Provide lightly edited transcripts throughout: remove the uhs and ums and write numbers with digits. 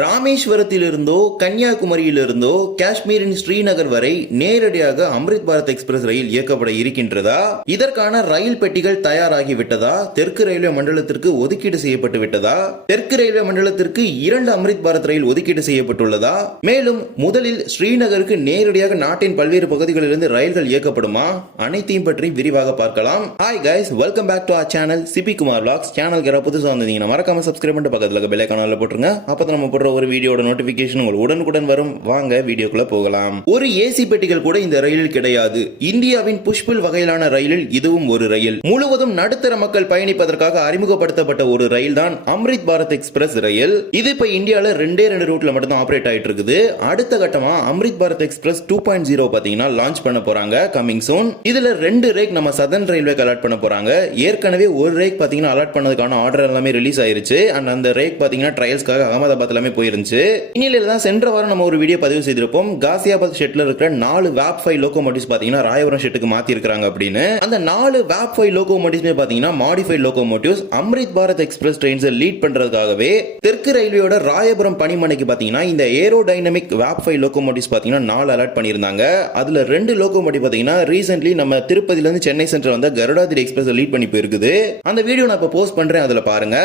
ராமேஸ்வரத்திலிருந்தோ கன்னியாகுமரியிலிருந்தோ காஷ்மீரின் ஸ்ரீநகர் வரை நேரடியாக அம்ரித் பாரத் எக்ஸ்பிரஸ் ரயில் இயக்கப்பட இருக்கின்றதா? இதற்கான ரயில் பெட்டிகள் தயாராகி விட்டதா? தெற்கு ரயில்வே மண்டலத்திற்கு ஒதுக்கீடு செய்யப்பட்டு விட்டதா? தெற்கு ரயில்வே மண்டலத்திற்கு 2 அம்ரித் பாரத் ரயில் ஒதுக்கீடு செய்யப்பட்டுள்ளதா? மேலும் முதலில் ஸ்ரீநகருக்கு நேரடியாக நாட்டின் பல்வேறு பகுதிகளிலிருந்து ரயில்கள் இயக்கப்படுமா? அனைத்தையும் பற்றி விரிவாக பார்க்கலாம். Hi guys, welcome back to our channel Sibi Kumar vlogs. சேனலுக்கு யாராவது புதுசா வந்தீங்கன்னா மறக்காம சப்ஸ்கிரைப் பண்ணிட்டு பக்கத்துல இருக்க பெல் ஐகானை போட்டுருங்க. அப்பதான் நம்ம ஒரு வீடியோட நோட்டிபிகேஷன் உங்களுக்கு உடனுக்குடன் வரும். வாங்க வீடியோக்குள்ள போகலாம். ஒரு ஏசி பெட்டிகள் கூட இந்த ரயிலில் கிடையாது. இந்தியாவின் புஷ்புல் வகையிலான ரயிலில் இதுவும் ஒரு ரயில். முழுவதும் நடுத்தர மக்கள் பயணிப்பதற்காக அறிமுகப்படுத்தப்பட்ட ஒரு ரயில் தான் அம்ரித் பாரத் எக்ஸ்பிரஸ் ரயில். இது இப்ப இந்தியால 2 ரூட்ல மட்டும் தான் ஆபரேட் ஆயிட்டு இருக்குது. அடுத்த கட்டமா அம்ரித் பாரத் எக்ஸ்பிரஸ் 2.0 பாத்தீங்கன்னா லான்ச் பண்ண போறாங்க, கமிங் சூன். இதுல 2 ரேக் நம்ம சதர்ன் ரயில்வேக்கு அலாட் பண்ண போறாங்க. ஏற்கனவே ஒரு ரேக் பாத்தீங்கன்னா அலாட் பண்ணதுக்கான ஆர்டர் எல்லாமே ரிலீஸ் ஆயிருச்சு. அண்ட் அந்த ரேக் பாத்தீங்கன்னா ட்ரையல்ஸ்க்காக அகமதாபாத் எல்லாமே போயிருந்துச்சு. இனியில தான் சென்ற வாரம் நம்ம ஒரு வீடியோ பதிவு செய்திருப்போம். காசியாபாத் ஷெட்ல இருக்கிற 4 VAP 5 லோகோமோட்டிவ்ஸ் பாத்தீங்கன்னா ராயபுரம் ஷெட்டுக்கு மாத்தி இருக்காங்க அப்படின்னு. அந்த 4 VAP 5 லோகோமோட்டிவ்ஸ் பாத்தீங்கன்னா modified locomotives Amrit Bharat express trains lead பண்றதுக்காகவே தெற்கு ரயில்வேயோட ராயபுரம் பணிமனைக்கு பாத்தீங்கன்னா இந்த ஏரோடைனமிக் VAP 5 லோகோமோட்டிவ்ஸ் பாத்தீங்கன்னா 4 அலாட் பண்ணியிருந்தாங்க. அதுல 2 லோகோமோட்டிவ் பாத்தீங்கன்னா ரீசென்ட்லி நம்ம திருப்பதில இருந்து சென்னை சென்ட்ரல் வந்த கருடாதிரி எக்ஸ்பிரஸ் லீட் பண்ணி போயிருக்குது. அந்த வீடியோ நான் இப்ப போஸ்ட் பண்றேன், அதுல பாருங்க.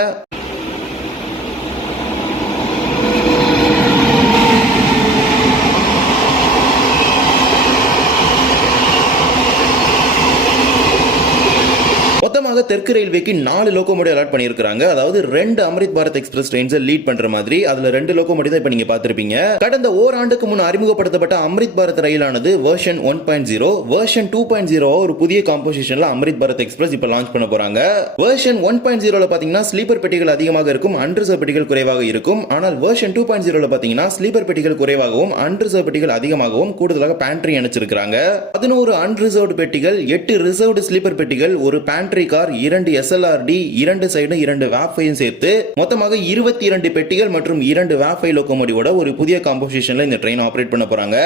மொத்தமாக தெற்கு ரயில்வேக்கு 4 லோகோமோட்டிவ் அலாட் பண்ணியிருக்காங்க. அதாவது 2 Amrit Bharat express trains lead பண்ற மாதிரி. அதுல 2 லோகோமோட்டிவ் தான் இப்ப நீங்க பாத்திருப்பீங்க. கடந்த ஓராண்டுக்கு முன் அறிமுகப்படுத்தப்பட்ட அம்ரித் பாரத் ரயிலானது வெர்ஷன் 1.0 வெர்ஷன் 2.0 ஒரு புதிய காம்போசிஷன்ல அம்ரித் பாரத் எக்ஸ்பிரஸ் இப்ப லான்ச் பண்ண போறாங்க. வெர்ஷன் 1.0ல பாத்தீங்கன்னா ஸ்லீப்பர் பெட்டிகள் அதிகமாக இருக்கும், அன்ரிசர்வ் பெட்டிகள் குறைவாக இருக்கும். ஆனால் வெர்ஷன் 2.0ல பாத்தீங்கன்னா ஸ்லீப்பர் பெட்டிகள் குறைவாகவும் அன்ரிசர்வ் பெட்டிகள் அதிகமாகவும் கூடுதலாக பேண்ட்ரி இணைச்சிருக்காங்க. 11 அன்ரிசர்வ்டு பெட்டிகள், 8 ரிசர்வ்டு ஸ்லீப்பர் பெட்டிகள், ஒரு pantry car, 2 SLRD, 2 side 2 VAP 5 சேர்த்து மொத்தமாக 22 பெட்டிகள் மற்றும் 2 VAP 5 லோகோமோட்டிவோட ஒரு புதிய காம்போசிஷன்ல இந்த ட்ரெயின் ஆபரேட் பண்ண போறாங்க.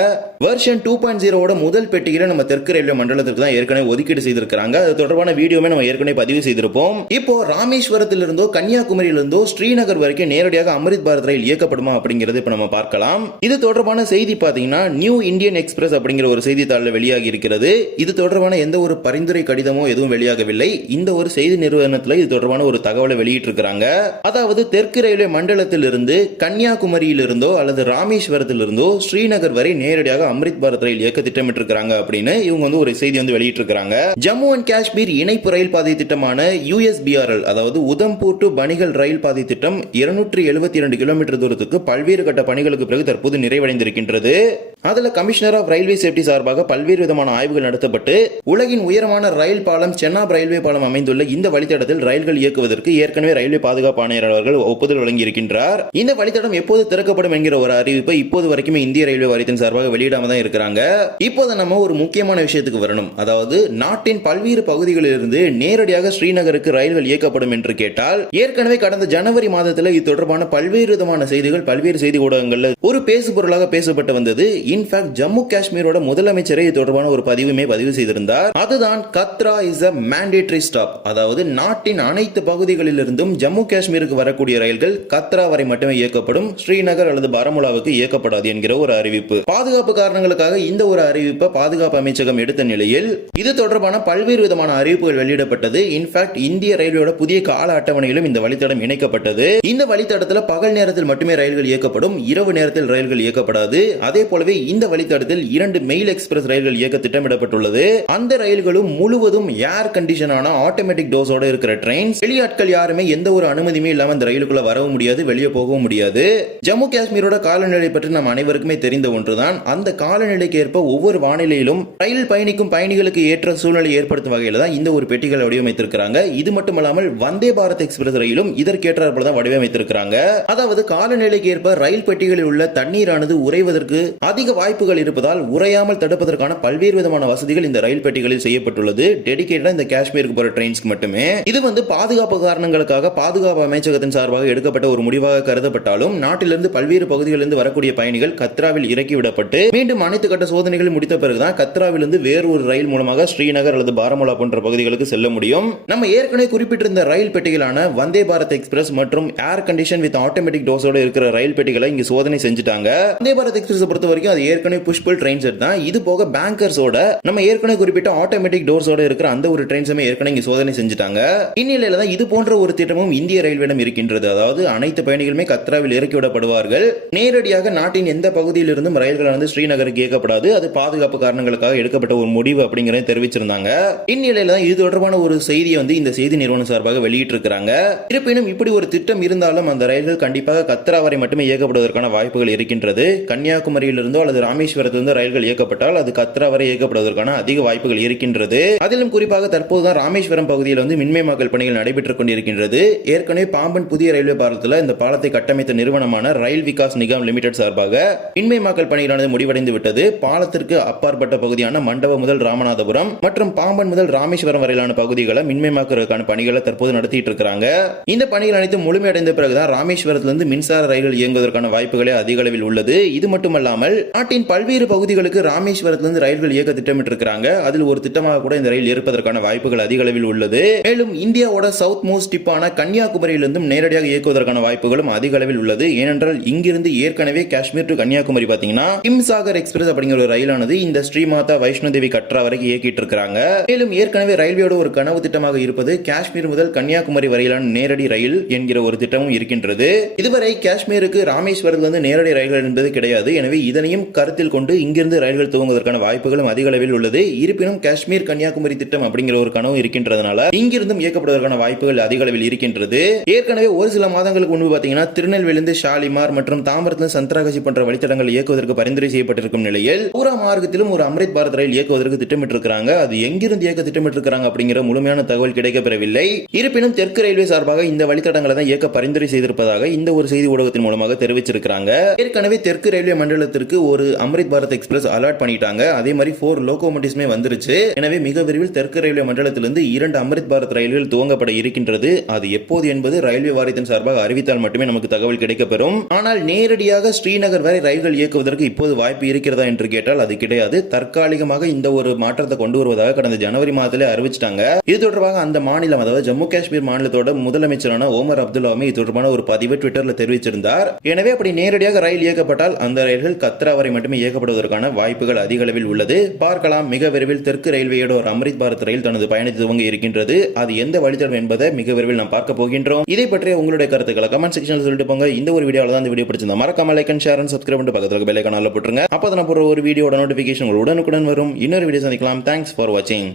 வெர்ஷன் 2.0 ஓட முதல் பெட்டிகளை நம்ம தெற்கு ரயில்வே மண்டலத்துக்கு தான் ஏற்கனவே ஒதுக்கீடு செய்திருக்காங்க. அது தொடர்பான வீடியோமே நம்ம ஏற்கனவே பதிவு செய்திருப்போம். இப்போ ராமேஸ்வரத்திலிருந்தோ கன்னியாகுமரியிலிருந்தோ ஸ்ரீநகர் வரைக்கும் நேரடியாக அம்ரித் பாரத் ரயில் இயக்கப்படுமா அப்படிங்கிறது இப்ப நம்ம பார்க்கலாம். இது தொடர்பான செய்தி பாத்தீங்கன்னா நியூ இந்தியன் எக்ஸ்பிரஸ் அப்படிங்கிற ஒரு செய்தித்தாளில் வெளியாகி இருக்கிறது. இது தொடர்பான எந்த ஒரு பரிந்துரை கடிதமோ எதுவும் வெளியாகவில்லை. இந்த ஒரு செய்தி நிறுவனத்தில் இது தொடர்பான ஒரு தகவலை வெளியிட்டிருக்கிறாங்க. அதாவது தெற்கு ரயில்வே மண்டலத்திலிருந்து கன்னியாகுமரியிலிருந்தோ அல்லது ராமேஸ்வரத்திலிருந்தோ ஸ்ரீநகர் வரை நேரடியாக அம்ரித் பாரத் ரயில் இயக்க திட்டமிட்டிருக்கிறாங்க அப்படின்னு இவங்க ஒரு செய்தி வெளியிட்டிருக்கிறாங்க. ஜம்மு அண்ட் காஷ்மீர் இணைப்பு ரயில் பாதை திட்டமான USBRL, அதாவது உதம்பூர் டு பனிகல் ரயில் பாதை திட்டம் 272 கிலோமீட்டர் தூரத்துக்கு பல்வேறு கட்ட பணிகளுக்கு பிறகு தற்போது நிறைவடைந்திருக்கின்றது. அதுல கமிஷனர் ஆஃப் ரயில்வே சேஃப்டி சார்பாக பல்வேறு விதமான ஆய்வுகள் நடத்தப்பட்டு உலகின் உயரமான ரயில் பாலம் சென்னாப் ரயில்வே பாலம் அமைந்துள்ள இந்த வழித்தடத்தில் ரயில்கள் இயக்குவதற்கு ஏற்கனவே ரயில்வே பாதுகாப்பு ஆணையர் அவர்கள் ஒப்புதல் வழங்கி இருக்கின்றார். இந்த வழித்தடம் எப்போது திறக்கப்படும் என்கிற ஒரு அறிவிப்பை இப்போது வரைக்கும் இந்திய ரயில்வே வாரியத்தின் சார்பாக வெளியிடாம தான் இருக்கிறாங்க. இப்போது நம்ம ஒரு முக்கியமான விஷயத்துக்கு வரணும். அதாவது நாட்டின் பல்வேறு பகுதிகளிலிருந்து நேரடியாக ஸ்ரீநகருக்கு ரயில்கள் இயக்கப்படும் என்று கேட்டால், ஏற்கனவே கடந்த ஜனவரி மாதத்தில் இது தொடர்பான பல்வேறு விதமான செய்திகள் பல்வேறு செய்தி ஊடகங்கள்ல ஒரு பேசு பொருளாக பேசப்பட்டு வந்தது. இன்ஃபேக்ட் ஜம்மு காஷ்மீரோட முதலமைச்சரே இது தொடர்பான ஒரு பதிவு செய்திருந்தார். அதுதான் கத்ரா இஸ் a mandatory stop. அதாவது நாட்டின் அனைத்து பகுதிகளிலிருந்தும் ஜம்மு காஷ்மீருக்கு வரக்கூடிய ரயில்கள் கத்ரா வரை மட்டுமே இயக்கப்படும், ஸ்ரீநகர் அல்லது பாராமுலாவுக்கு இயக்கப்படாது என்கிற ஒரு அறிவிப்பு. பாதுகாப்பு காரணங்களுக்காக இந்த ஒரு அறிவிப்பை பாதுகாப்பு அமைச்சகம் எடுத்த நிலையில் இது தொடர்பான பல்வேறு விதமான அறிவிப்புகள் வெளியிடப்பட்டது. இன்ஃபேக்ட் இந்திய ரயில்வேயோட புதிய கால அட்டவணையிலும் இந்த வழித்தடம் இணைக்கப்பட்டது. இந்த வழித்தடத்தில் பகல் நேரத்தில் மட்டுமே ரயில்கள் இயக்கப்படும், இரவு நேரத்தில் ரயில்கள் இயக்கப்படாது. அதே போலவே இந்த வழித்தடத்தில் 2 மெயில் எக்ஸ்பிரஸ் ரயில்கள் இயக்க திட்டமிடப்பட்டுள்ளது. அந்த ரயில்களும் முழுவதும் ஏர் கண்டிஷனான ஆட்டோமேட்டிக் டோஸோட இருக்கிற ட்ரெயின்ஸ். வெளியாட்கள் யாருமே எந்த ஒரு அனுமதியுமே இல்லாம இந்த ரயிலுக்குள்ள வரவும் முடியாது, வெளியே போகவும் முடியாது. ஜம்மு காஷ்மீரோட காலநிலை பற்றி நம்ம அனைவருக்குமே தெரிந்த ஒன்றுதான். அந்த காலநிலைக்கு ஏற்ப ஒவ்வொரு வானிலையிலும் ரயில் பயணிக்கும் பயணிகளுக்கு ஏற்ற சூழ்நிலை ஏற்படுத்தும் வகையில் தான் இந்த ஒரு பெட்டிகளை வடிவமைத்திருக்கிறாங்க. இது மட்டுமல்லாமல் வந்தே பாரத் எக்ஸ்பிரஸ் ரயிலும் இதற்கேற்றார் போல தான் வடிவமைத்திருக்கிறாங்க. அதாவது காலநிலைக்கு ஏற்ப ரயில் பெட்டிகளில் உள்ள தண்ணீரானது உறைவதற்கு அதிக வாய்ப்புகள் இருப்பதால் உறையாமல் தடுப்பதற்கான பல்வேறு விதமான வசதிகள் இந்த ரயில் பெட்டிகளில் செய்யப்பட்டுள்ளது. டெடிகேட்டடா இந்த காஷ்மீருக்கு போற ட்ரெயின்ஸ்க்கு மட்டுமே. இது பாதுகாப்பு காரணங்களுக்காக பாதுகாப்பு அமைச்சகத்தின் சார்பாக எடுக்கப்பட்ட ஒரு முடிவாக கருதப்பட்டாலும் நாட்டிலிருந்து பல்வேறு பகுதிகளிலிருந்து வரக்கூடிய பயணிகள் கத்ராவில் இறக்கிவிடப்பட்டு மீண்டும் அனைத்து கட்ட சோதனைகள் முடித்த பிறகுதான் கத்ராவிலிருந்து வேறு ஒரு ரயில் மூலமாக ஸ்ரீநகர் அல்லது பாரமுல்லா போன்ற பகுதிகளுக்கு செல்ல முடியும். நம்ம ஏற்கனவே குறிப்பிட்டிருந்த ரயில் பெட்டிகளான வந்தே பாரத் எக்ஸ்பிரஸ் மற்றும் ஏர் கண்டிஷன் வித் ஆட்டோமேட்டிக் டோர்ஸோட இருக்கிற ரயில் பெட்டிகளை இங்க சோதனை செஞ்சுட்டாங்க. வந்தே பாரத் எக்ஸ்பிரஸ் பொறுத்த வரைக்கும் அது ஏற்கனவே புஷ் புல் ட்ரெயின் செட் தான். இது போக பேங்கர்ஸோட நம்ம ஏற்கனவே குறிப்பிட்ட ஆட்டோமேட்டிக் டோர்ஸோட இருக்கிற அந்த ஒரு ட்ரெயின்ஸுமே ஏற்கனவே இங்க சோதனை செஞ்சுட்டாங்க. இந்நிலையில தான் இது போன்ற ஒரு திட்டமும் இந்திய ரயில்வேடம் இருக்கின்றது. அதாவது அனைத்து பயணிகளுமே கத்ராவில் இறக்கிவிடப்படுவார்கள். நேரடியாக நாட்டின் எந்த பகுதியில் இருந்தும் ரயில்கள் ஸ்ரீநகருக்கு இயக்கப்படாது. அது பாதுகாப்பு காரணங்களுக்காக எடுக்கப்பட்ட ஒரு முடிவு அப்படிங்கறத தெரிவிச்சிருந்தாங்க. இந்நிலையில தான் இது தொடர்பான ஒரு செய்தியை இந்த செய்தி நிறுவனம் சார்பாக வெளியிட்டிருக்கிறாங்க. இருப்பினும் இப்படி ஒரு திட்டம் இருந்தாலும் அந்த ரயில்கள் கண்டிப்பாக கத்ரா வரை மட்டுமே இயக்கப்படுவதற்கான வாய்ப்புகள் இருக்கின்றது. கன்னியாகுமரியிலிருந்தோ அல்லது ராமேஸ்வரத்திலிருந்து ரயில்கள் இயக்கப்பட்டால் அது கத்ரா வரை இயக்கப்படுவதற்கான அதிக வாய்ப்புகள் இருக்கின்றது. அதிலும் குறிப்பாக தற்போதுதான் ராமேஸ்வரம் பகுதியில் மின்மயமாக்கல் பணிகள் நடைபெற்றுக் கொண்டிருக்கின்றது. ஏற்கனவே பாம்பன் புதிய ரயில்வே பாலத்தில் இந்த பாலத்தை கட்டமைத்த நிறுவனமான ரயில் விகாஸ் நிகாம் லிமிடெட் சார்பாக மின்மயமாக்கல் பணிகளானது முடிவடைந்து விட்டது. பாலத்திற்கு அப்பாற்பட்ட பகுதியான மண்டபம் முதல் ராமநாதபுரம் மற்றும் பாம்பன் முதல் ராமேஸ்வரம் வரையிலான பகுதிகளை மின்மயமாக்குவதற்கான பணிகளை தற்போது நடத்திட்டு இருக்காங்க. இந்த பணிகள் அனைத்தும் முழுமையடைந்த பிறகுதான் ராமேஸ்வரத்திலிருந்து மின்சார ரயில்கள் இயங்குவதற்கான வாய்ப்புகளே அதிக அளவில் உள்ளது. இது மட்டுமல்லாமல் நாட்டின் பல்வேறு பகுதிகளுக்கு ராமேஸ்வரத்திலிருந்து ரயில்கள் இயக்க திட்டமிட்டிருக்கிறாங்க. அதில் ஒரு திட்டமாக கூட இந்த ரயில் இருப்பதற்கான வாய்ப்புகள் அதிக அளவில் உள்ளது. மேலும் இந்தியாவோட சவுத் மோஸ்ட் டிப்பான கன்னியாகுமரியிலிருந்தும் நேரடியாக இயக்குவதற்கான வாய்ப்புகளும் அதிக அளவில் உள்ளது. ஏனென்றால் இங்கிருந்து ஏற்கனவே காஷ்மீர் டு கன்னியாகுமரி பாத்தீங்கன்னா ஹிம்சாகர் எக்ஸ்பிரஸ் அப்படிங்கிற ஒரு ரயிலானது இந்த ஸ்ரீமாதா வைஷ்ணோதேவி கட்ரா வரைக்கும் இயக்கிட்டு இருக்காங்க. மேலும் ஏற்கனவே ரயில்வேயோட ஒரு கனவு திட்டமாக இருப்பது காஷ்மீர் முதல் கன்னியாகுமரி வரையிலான நேரடி ரயில் என்கிற ஒரு திட்டமும் இருக்கின்றது. இதுவரை காஷ்மீருக்கு ராமேஸ்வரத்திலிருந்து நேரடி ரயில்கள் என்பது கிடையாது. எனவே இதனையும் கருத்தில் கொண்டு இங்கிருந்து ரயில்கள் துவங்குவதற்கான வாய்ப்புகளும் அதிக அளவில் உள்ளது. இருப்பினும் காஷ்மீர் கன்னியாகுமரி திட்டம் அப்படிங்கிற ஒரு கனவு இருக்கின்றதுனால இங்கிருந்தும் இயக்கப்படுவதற்கான வாய்ப்புகள் அதிக அளவில் இருக்கின்றது. ஏற்கனவே ஒரு சில மாதங்களுக்கு முன்பு பாத்தீங்கன்னா திருநெல்வேலிருந்து ஷாலிமார் மற்றும் தாம்பரத்திலிருந்து சந்திராகசி போன்ற வழித்தடங்கள் இயக்குவதற்கு பரிந்துரை செய்யப்பட்டிருக்கும் நிலையில் பூரா மார்க்கத்திலும் ஒரு அம்ரித் பாரத் ரயில் இயக்குவதற்கு திட்டமிட்டிருக்கிறாங்க. அது எங்கிருந்து இயக்க திட்டமிட்டிருக்கிறாங்க அப்படிங்கிற முழுமையான தகவல் கிடைக்கப்பெறவில்லை. இருப்பினும் தெற்கு ரயில்வே சார்பாக இந்த வழித்தடங்களை தான் இயக்க பரிந்துரை செய்திருப்பதாக இந்த ஒரு செய்தி ஊடகத்தின் மூலமாக தெரிவிச்சிருக்கிறாங்க. ஏற்கனவே தெற்கு ரயில்வே மண்டலத்திற்கு ஒரு அம்ரித் பாரத் எக்ஸ்பிரஸ் அலாட் பண்ணிட்டாங்க. அதே மாதிரி 4 லோகோமோட்டிவ்ஸ்மே வந்துருச்சு. எனவே மிக விரைவில் தெற்கு ரயில்வே மண்டலத்திலிருந்து 2 அம்ரித் பாரத் ரயில்கள் துவங்கப்பட இருக்கின்றது. அது எப்போது என்பது ரயில்வே வாரியத்தின் சார்பாக அறிவித்தால் மட்டுமே நமக்கு தகவல் கிடைக்கப்பெறும். ஆனால் நேரடியாக ஸ்ரீநகர் வரை ரயில்கள் இயக்குவதற்கு இப்போது வாய்ப்பு இருக்கிறதா என்று கேட்டால் அது கிடையாது. தற்காலிகமாக இந்த ஒரு மாற்றத்தை கொண்டு வருவதாக கடந்த ஜனவரி மாதத்திலே அறிவிச்சிட்டாங்க. இது தொடர்பாக அந்த மாநிலம், அதாவது ஜம்மு காஷ்மீர் மாநிலத்தோட முதலமைச்சரான ஓமர் அப்துல்லாமே இது தொடர்பான ஒரு பதிவை ட்விட்டர்ல தெரிவிச்சிருந்தார். எனவே அப்படி நேரடியாக ரயில் இயக்கப்பட்டால் அந்த ரயில்கள் கத்ரா வரை மட்டுமே இயக்கப்படுவதற்கான வாய்ப்புகள் அதிக அளவில் உள்ளது. பார்க்கலாம், மிக விரைவில் தெற்கு ரயில்வேயோட ஒரு அம்ரித் பாரத் ரயில் தனது பயணத்தை துவங்க இருக்கின்றது. அது எந்த வழித்தடம் என்பதை மிக விரைவில் நாம் பார்க்க போகின்றோம். இதை பற்றிய உங்களுடைய கருத்துக்களை கமெண்ட் செக்ஷன்ல சொல்லிட்டு போங்க. இந்த ஒரு வீடியோல தான் இந்த வீடியோ பிடிச்சிருந்தா மறக்காம like and share and subscribe பண்ணிட்டு பக்கத்துல பெல் ஐகானை போட்டுருங்க. அப்பதான் நான் போடுற ஒரு வீடியோட நோட்டிபிகேஷன் உடனுக்குடன் வரும். இன்னொரு வீடியோ சந்திக்கலாம். தேங்க்ஸ் ஃபார் வாட்சிங்.